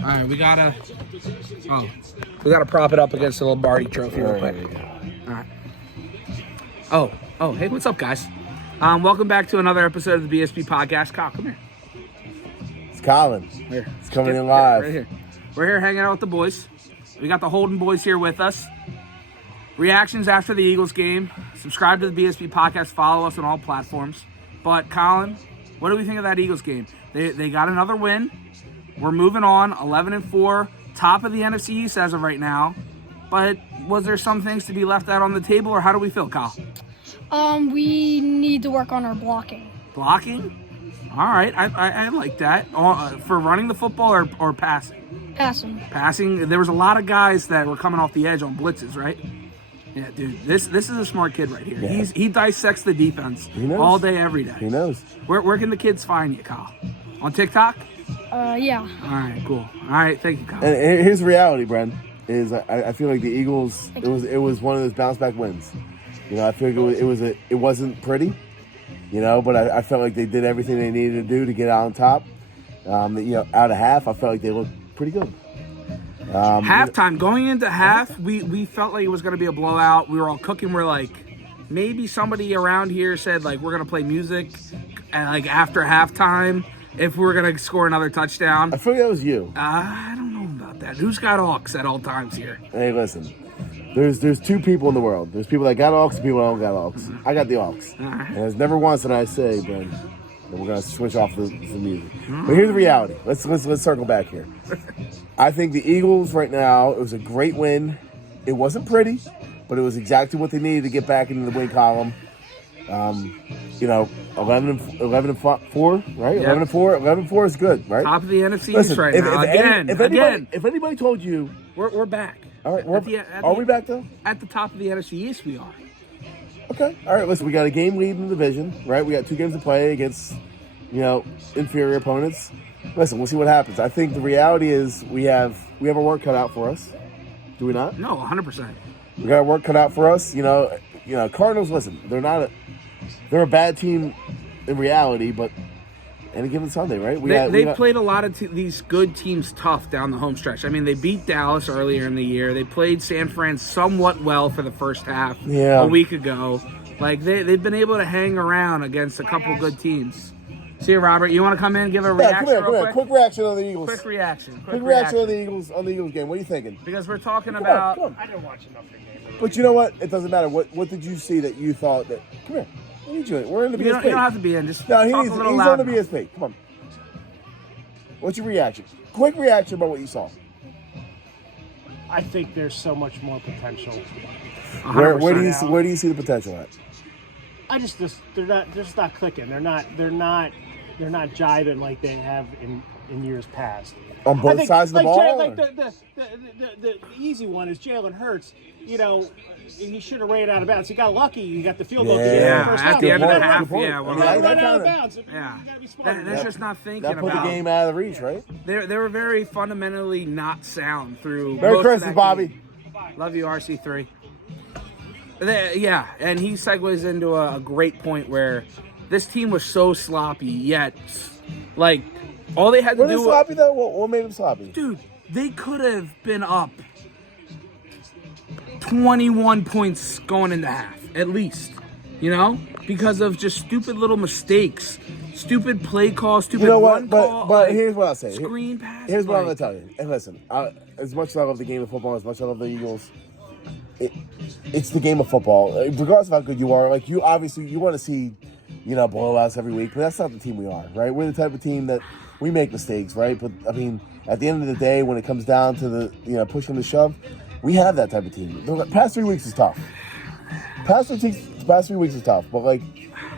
All right, we gotta prop it up against the Lombardi Trophy real quick. All right. Oh, hey, what's up, guys? Welcome back to another episode of the BSB podcast. Kyle, come here. It's Colin. Here. It's coming in live. Right here. We're here hanging out with the boys. We got the Holden boys here with us. Reactions after the Eagles game. Subscribe to the BSB podcast. Follow us on all platforms. But Colin, what do we think of that Eagles game? They got another win. We're moving on, 11-4, top of the NFC East as of right now. But was there some things to be left out on the table, or how do we feel, Kyle? We need to work on our blocking. Blocking? All right, I like that. For running the football or passing? Passing. Passing. There was a lot of guys that were coming off the edge on blitzes, right? Yeah, dude, this is a smart kid right here. Yeah. He dissects the defense all day, every day. He knows. Where can the kids find you, Kyle? On TikTok? Yeah. All right, cool. All right, thank you, Kyle. And here's the reality, Bren. Is I feel like the Eagles. It was one of those bounce back wins. You know, I feel like it wasn't pretty. You know, but I felt like they did everything they needed to do to get out on top. Out of half, I felt like they looked pretty good. Halftime, going into half, we felt like it was going to be a blowout. We were all cooking. We're like, maybe somebody around here said, like, we're going to play music like after halftime if we're going to score another touchdown. I feel like that was you. I don't know about that. Who's got aux at all times here? Hey, listen. There's two people in the world. There's people that got aux and people that don't got aux. I got the aux. Right. And there's never once that I say, Bren, that we're going to switch off the music. But here's the reality. Let's circle back here. I think the Eagles right now, it was a great win. It wasn't pretty, but it was exactly what they needed to get back into the win column. 11-4, right? Yep. 11-4 is good, right? Top of the NFC East right now. If anybody told you, we're back. all right, are we back though? At the top of the NFC East, we are. Okay, all right. Listen, we got a game lead in the division, right? We got 2 games to play against, inferior opponents. Listen, we'll see what happens. I think the reality is we have our work cut out for us. Do we not? No, 100%. We got our work cut out for us. Cardinals. Listen, they're a bad team in reality, but any given Sunday, right? They played a lot of these good teams tough down the home stretch. I mean, they beat Dallas earlier in the year. They played San Fran somewhat well for the first half a week ago. Like, they've been able to hang around against a couple good teams. See you, Robert. You want to come in and give a reaction come here. Quick reaction on the Eagles. Quick reaction on the Eagles game. What are you thinking? Because we're talking about... Come on. I didn't watch enough of the game. But you know what? It doesn't matter. What did you see that you thought that... Come here. What are you doing? We're in the BSP. You don't have to be in. Just no, talk he's a little on loud the BSP. Come on. What's your reaction? Quick reaction about what you saw. I think there's so much more potential. Where do you see the potential at? They're just not clicking. They're not jiving like they have in years past. On both sides of the ball? The easy one is Jalen Hurts. He should have ran out of bounds. He got lucky. He got the field goal. At the end of the half. Yeah, ran out of bounds. Yeah. You gotta be smart. That's just not thinking That put about the game out of the reach, right? They were very fundamentally not sound through. Merry most of Christmas, that Bobby. game. Love you, RC3. And he segues into a great point where this team was so sloppy, yet, like, all they had to do... Were they sloppy, though? What made them sloppy? Dude, they could have been up 21 points going into half, at least. Because of just stupid little mistakes. Stupid play call, stupid run call. But here's what I'll say. Screen pass. Here's what I'm going to tell you. And listen, as much as I love the game of football, as much as I love the Eagles, it's the game of football. Regardless of how good you are, like, you want to see, blowouts every week, but that's not the team we are, right? We're the type of team that we make mistakes, right? But, I mean, at the end of the day, when it comes down to the, pushing the shove, we have that type of team. The past 3 weeks is tough. Past 3 weeks is tough. But, like,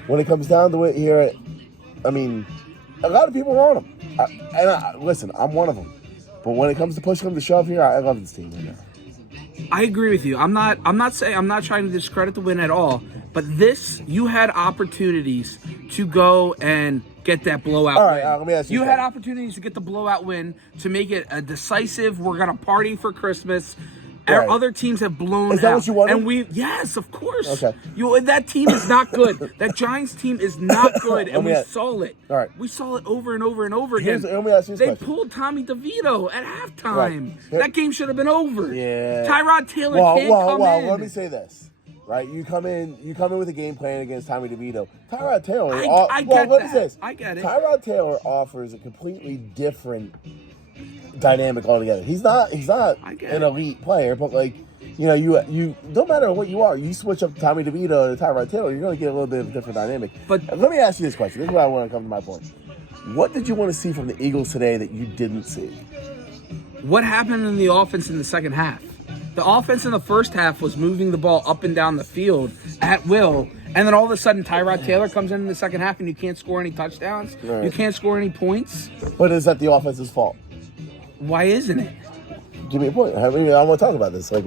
when it comes down to it here, I mean, a lot of people are on them. Listen, I'm one of them. But when it comes to pushing them to shove here, I love this team right now. I agree with you. I'm not trying to discredit the win at all. But you had opportunities to go and get that blowout win. All right, let me ask you. You had opportunities to get the blowout win, to make it a decisive, we're going to party for Christmas. Right. Other teams have blown Is that out. what you wanted? And yes, of course. Okay. That team is not good. That Giants team is not good, and we Let me saw it. All right. We saw it over and over and over again. Let me ask you this They question. pulled Tommy DeVito at halftime. Right. That game should have been over. Yeah. Tyrod Taylor can't come in. Let me say this. Right, you come in with a game plan against Tommy DeVito. Tyrod Taylor. I get let me that. say this. I get it. Tyrod Taylor offers a completely different dynamic altogether. He's not an elite player, but like, you no matter what you are, you switch up Tommy DeVito to Tyrod Taylor, you're going to get a little bit of a different dynamic. But let me ask you this question. This is where I want to come to my point. What did you want to see from the Eagles today that you didn't see? what happened in the offense in the second half? The offense in the first half was moving the ball up and down the field at will, and then all of a sudden Tyrod Taylor comes in the second half and you can't score any touchdowns. Right. You can't score any points. But is that the offense's fault? Why isn't it? Give me a point. I want to talk about this. Like,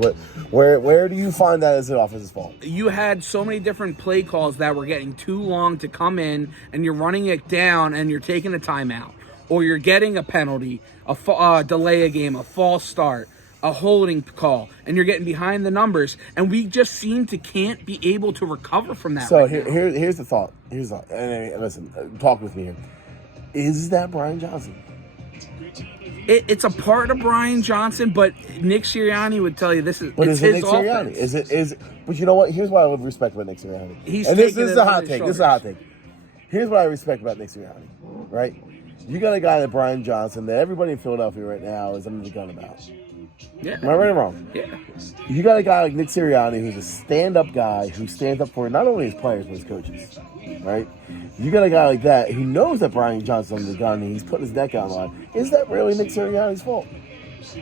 where do you find that as the offense's fault? You had so many different play calls that were getting too long to come in, and you're running it down, and you're taking a timeout, or you're getting a penalty, a delay a game, a false start, a holding call, and you're getting behind the numbers, and we just seem to can't be able to recover from that. So right now. here's the thought. Here's the thought. And listen, talk with me here. Is that Brian Johnson? It's a part of Brian Johnson, but Nick Sirianni would tell you this is. But it's is it his Nick Sirianni? offense. Is it? But you know what? Here's what I would respect about Nick Sirianni. He's and this taking is it a on hot his take. shoulders. This is a hot take. Here's what I respect about Nick Sirianni. Right? You got a guy like Brian Johnson that everybody in Philadelphia right now is under the gun about. Yeah. Am I right or wrong? Yeah. You got a guy like Nick Sirianni who's a stand-up guy who stands up for not only his players but his coaches, right? You got a guy like that who knows that Brian Johnson's under the gun and he's putting his neck out on the line. Is that really Nick Sirianni's fault?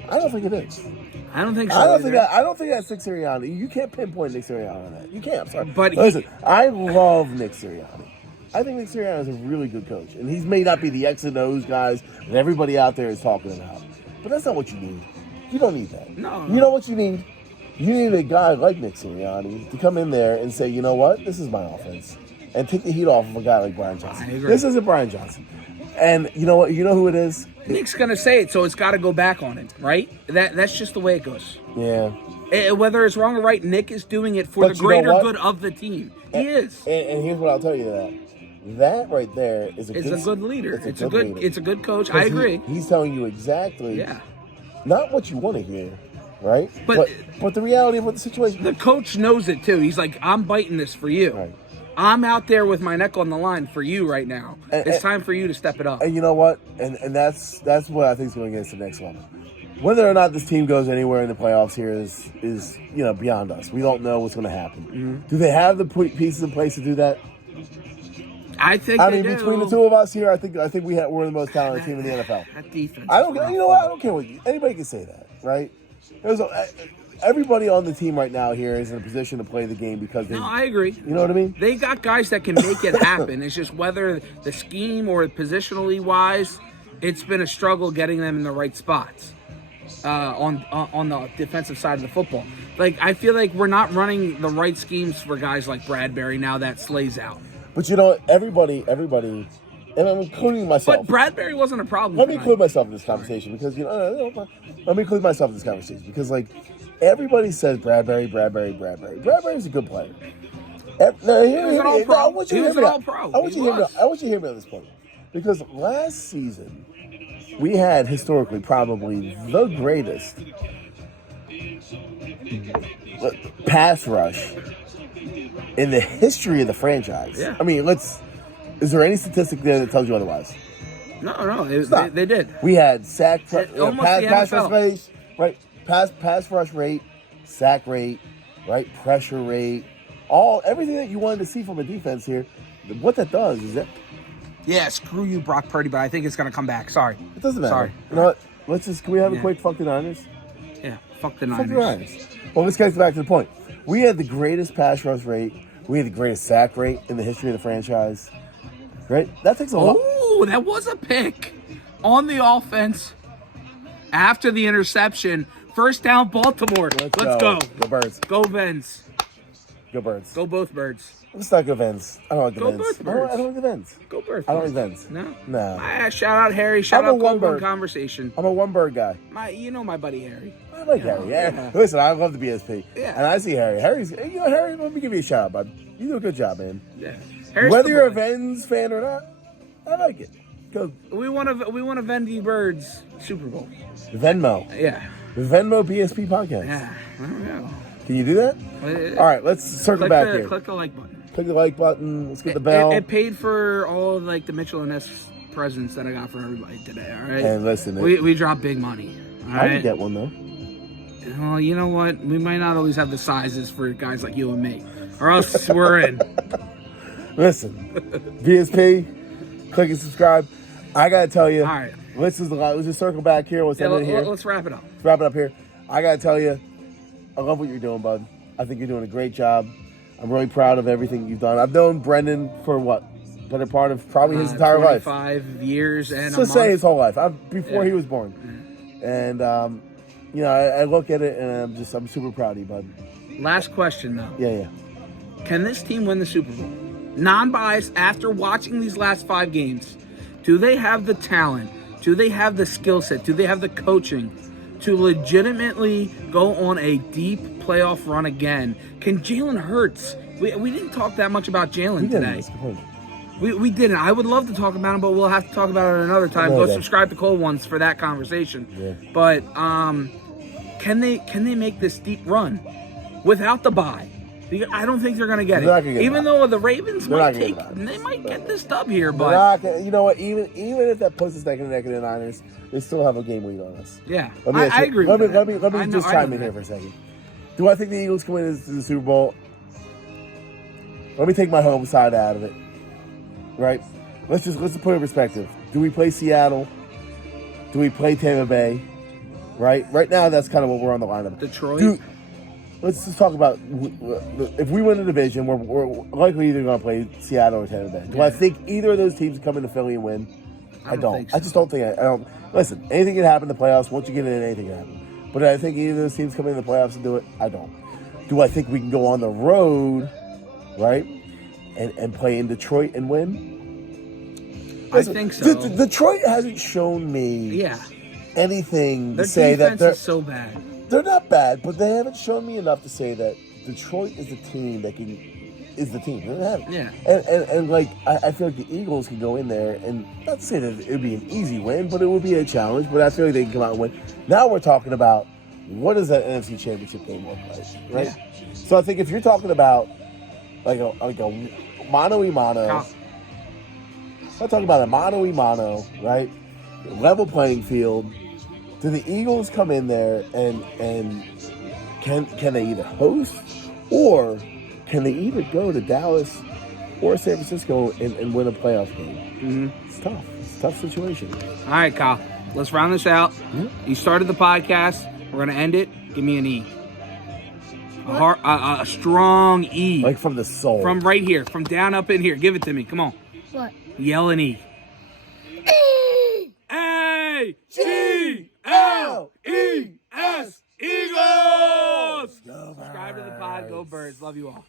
I don't think it is. I don't think so. I don't either. think that's Nick Sirianni. You can't pinpoint Nick Sirianni on that. You can't. I'm sorry. But listen, I love Nick Sirianni. I think Nick Sirianni is a really good coach, and he may not be the X and O's guys that everybody out there is talking about. But that's not what you need. You don't need that. No. You know what you need? You need a guy like Nick Sirianni to come in there and say, you know what, this is my offense, and take the heat off of a guy like Brian Johnson. I agree. This isn't Brian Johnson. And you know what? You know who it is? Nick's gonna say it, so it's got to go back on him, right? That's just the way it goes. Yeah. Whether it's wrong or right, Nick is doing it for But the you know greater what? good of the team. He is. And here's what I'll tell you that right there is It's a good leader. It's a leader. good coach. I agree. He's telling you exactly Yeah. not what you want to hear, right? But- but the reality of what the situation. The coach knows it too. He's like, I'm biting this for you. Right. I'm out there with my neck on the line for you right now. It's time for you to step it up. And you know what? And that's what I think is going to get us to the next level. Whether or not this team goes anywhere in the playoffs here is beyond us. We don't know what's going to happen. Mm-hmm. Do they have the pieces in place to do that? I think I they mean, do. between the two of us here, I think we're the most talented team in the NFL. That defense. I don't. You know what? I don't care what anybody can say that, right? Everybody on the team right now here is in a position to play the game because they. No, I agree. You know what I mean? They got guys that can make it happen. It's just whether the scheme or positionally wise, it's been a struggle getting them in the right spots on the defensive side of the football. Like, I feel like we're not running the right schemes for guys like Bradbury now that Slay's out. But you know what? Everybody, and I'm including myself. But Bradbury wasn't a problem. Let me tonight. include myself in this conversation because let me include myself in this conversation because like everybody says Bradbury's a good player. He was an all-pro. I want you He to was hear an me all-pro. out. I want He you to was. hear me on this point because last season we had historically probably the greatest pass rush in the history of the franchise. Yeah. I mean, is there any statistic there that tells you otherwise? No, they did. We had Almost the pass NFL. rush rate, right? Pass rush rate, sack rate, right? Pressure rate, everything that you wanted to see from a defense here. What that does is that Yeah, screw you, Brock Purdy, but I think it's going to come back. Sorry. it doesn't matter. Sorry. You know what? Can we have a Yeah. quick fuck the Niners? Yeah, fuck the Fuck the Niners. Niners. Well, let's get back to the point. We had the greatest pass rush rate. We had the greatest sack rate in the history of the franchise. Right? That takes a lot. Oh, that was a pick on the offense after the interception. First down, Baltimore. Let's go. The Birds. Go, Vens. Go Birds. Go both birds. Let's not go Vens. I don't like the Go Vens. both birds. I don't like the Vens. Go birds. I don't like Vens. No? No. Shout out Harry. Shout I'm a out Cold One one-bird. Conversation. I'm a one bird guy. You know my buddy Harry. I like Harry. Yeah. yeah. Listen, I love the BSP. Yeah. And I see Harry. Harry, let me give you a shout out, bud. You do a good job, man. Yeah. Harry's Whether the you're a boy. Vens fan or not, I like it. Go We want a Vendy Birds Super Bowl. Venmo. Yeah. The Venmo BSP podcast. Yeah. I don't know. Can you do that? All right, let's circle back here. Click the like button. Click the like button. Let's get the bell. It paid for all of like the Mitchell and Ness presents that I got for everybody today. All right. And listen, we dropped big money. All I right. didn't get one though. Well, you know what? We might not always have the sizes for guys like you and me, or else we're in. Listen, BSP, click and subscribe. I gotta tell you, All right. let's just circle back here. What's Yeah, in here? let's wrap it up. Let's wrap it up here. I gotta tell you, I love what you're doing, bud. I think you're doing a great job. I'm really proud of everything you've done. I've known Brendan for what? Better part of probably his entire life. 25 years and Let's a say month. his whole life. Before Yeah. he was born. And you know, I look at it and I'm super proud of you, bud. Last question though. Yeah. Can this team win the Super Bowl? Non-biased, after watching these last 5 games, do they have the talent? Do they have the skill set? Do they have the coaching to legitimately go on a deep playoff run again? Can Jalen Hurts? We didn't talk that much about Jalen today. That's the point. We didn't. I would love to talk about him, but we'll have to talk about it another time. Another Go day. subscribe to Cold Ones for that conversation. Yeah. But can they make this deep run without the bye? Because I don't think they're going to get They're not it. gonna get Even it. though the Ravens They're might not gonna take, get it. they might get this dub here, They're but not gonna- you know what? Even if that puts us neck and neck in the Niners, they still have a game lead on us. yeah, Let me ask I you- agree. Let with me that. let me I know- just I chime know in here that. for a second. Do I think the Eagles can win the Super Bowl? Let me take my home side out of it. Right? Let's put it in perspective. Do we play Seattle? Do we play Tampa Bay? Right? Right now, that's kind of what we're on the line of. Detroit. Let's just talk about if we win the division, we're likely either going to play Seattle or Tampa Bay. Do I think either of those teams come into Philly and win? I don't. think so. I just don't think. I don't. Listen, anything can happen in the playoffs. Once you get in, anything can happen. But I think either of those teams come in the playoffs and do it. I don't. Do I think we can go on the road, right, and play in Detroit and win? Listen, I think so. Detroit hasn't shown me Yeah, anything their to say that defense they're is so bad. they're not bad, but they haven't shown me enough to say that Detroit is the team that is the team. They haven't. Yeah. And like I feel like the Eagles can go in there and not to say that it would be an easy win, but it would be a challenge. But I feel like they can come out and win. Now we're talking about what does that NFC Championship game look like, right? Yeah. So I think if you're talking about like a mano a mano, I'm talking about a mano a mano, right? Level playing field. Do the Eagles come in there and can they either host or can they either go to Dallas or San Francisco and win a playoff game? Mm-hmm. It's tough. It's a tough situation. All right, Kyle. Let's round this out. Yeah. You started the podcast. We're gonna end it. Give me an E. A strong E. Like from the soul. From right here, from down up in here. Give it to me. Come on. What? Yell an E. A-G-L-E-S. Eagles! Subscribe to the pod. Go Birds. Love you all.